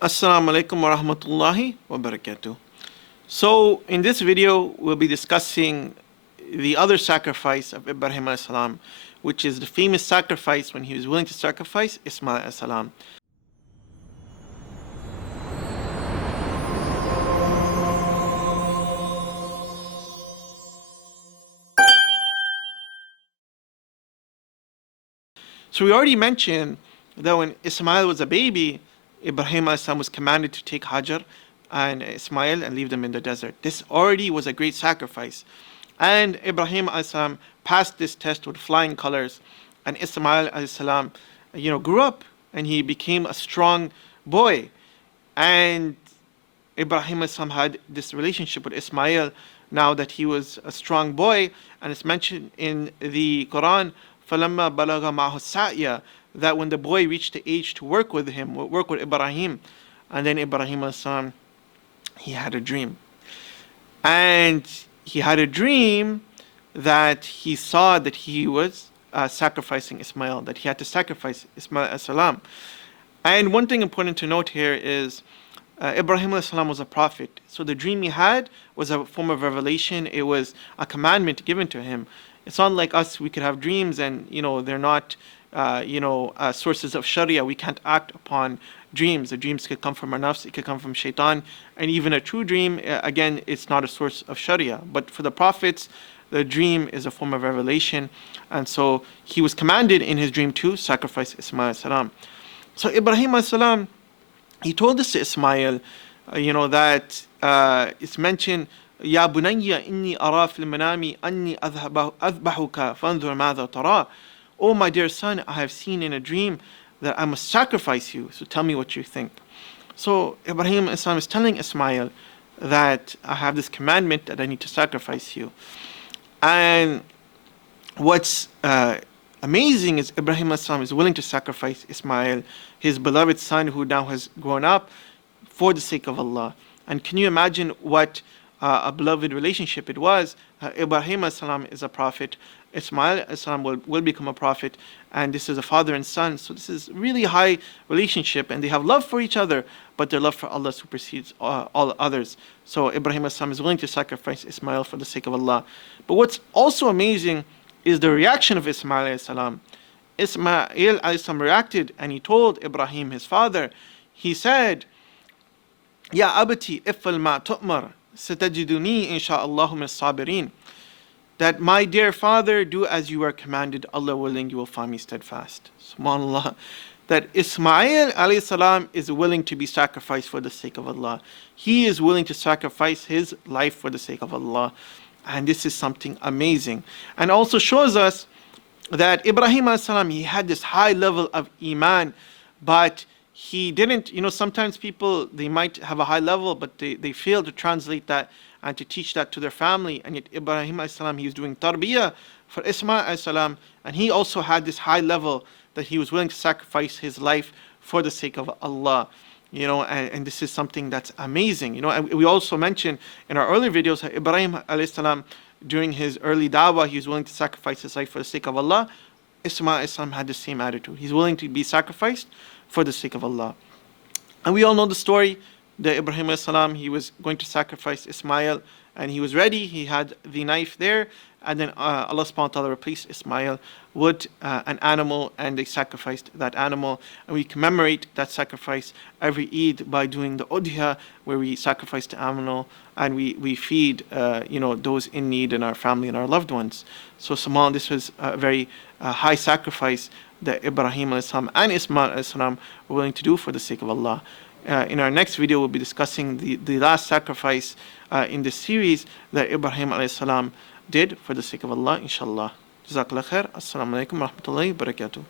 Assalamu alaikum wa rahmatullahi wa barakatuh. So, in this video, we'll be discussing the other sacrifice of Ibrahim alayhi salam, which is the famous sacrifice when he was willing to sacrifice Ismail alayhi salam. So, we already mentioned that when Ismail was a baby, Ibrahim alayhi salam was commanded to take Hajar and Ismail and leave them in the desert. This already was a great sacrifice. And Ibrahim alayhi salam passed this test with flying colors. And Ismail alayhi salam, grew up and he became a strong boy. And Ibrahim alayhi salam had this relationship with Ismail now that he was a strong boy. And it's mentioned in the Quran, فَلَمَّا بَلَغَ مَعْهُ السَّعْيَ, that when the boy reached the age to work with him, work with Ibrahim, and then Ibrahim alayhi salam, he had a dream. And he had a dream that he saw that he was sacrificing Ismail, that he had to sacrifice Ismail alayhi salam. And one thing important to note here is Ibrahim alayhi salam was a prophet. So the dream he had was a form of revelation. It was a commandment given to him. It's not like us, we could have dreams and, they're not, sources of Sharia. We can't act upon dreams. The dreams could come from our nafs, it could come from shaitan. And even a true dream, again, it's not a source of Sharia. But for the prophets, the dream is a form of revelation. And so he was commanded in his dream to sacrifice Ismail salam. So Ibrahim salam, he told this to Ismail, that it's mentioned, يا بني إني أرى في المنام أني أذبحك فانظر ماذا ترى. Oh my dear son, I have seen in a dream that I must sacrifice you, so tell me what you think. So Ibrahim is telling Ismail that I have this commandment that I need to sacrifice you. And what's amazing is Ibrahim is willing to sacrifice Ismail, his beloved son who now has grown up, for the sake of Allah. And can you imagine what a beloved relationship it was? Ibrahim is a prophet, Ismail will become a prophet, and this is a father and son. So this is really high relationship, and they have love for each other, but their love for Allah supersedes all others. So Ibrahim is willing to sacrifice Ismail for the sake of Allah. But what's also amazing is the reaction of Ismail. Ismail reacted, and he told Ibrahim, his father, he said, Ya abati ifal ma tu'mar satajiduni insha'Allah min sabirin, that my dear father, do as you are commanded, Allah willing, you will find me steadfast. SubhanAllah. That Ismail alayhi salam is willing to be sacrificed for the sake of Allah. He is willing to sacrifice his life for the sake of Allah. And this is something amazing. And also shows us that Ibrahim alayhi salam, he had this high level of iman, but he didn't, sometimes people, they might have a high level, but they fail to translate that and to teach that to their family. And yet Ibrahim alayhi salam, he was doing tarbiyah for Ismail alayhi salam, and he also had this high level that he was willing to sacrifice his life for the sake of Allah. And this is something that's amazing. And we also mentioned in our earlier videos how Ibrahim alayhi salam, during his early da'wah, he was willing to sacrifice his life for the sake of Allah. Ismail alayhi salam had the same attitude. He's willing to be sacrificed for the sake of Allah. And we all know the story that Ibrahim alayhi salam, he was going to sacrifice Ismail, and he was ready, he had the knife there, and then Allah subhanahu wa ta'ala replaced Ismail with an animal, and they sacrificed that animal. And we commemorate that sacrifice every Eid by doing the udhiyah, where we sacrifice the animal and we feed those in need in our family and our loved ones. So subhanAllah, this was a very high sacrifice that Ibrahim alayhi salam and Ismail alayhi salam were willing to do for the sake of Allah. In our next video, we'll be discussing the last sacrifice in this series that Ibrahim alayhi salam did for the sake of Allah, inshallah. Jazakallah khair. Assalamu alaikum wa rahmatullahi wa barakatuh.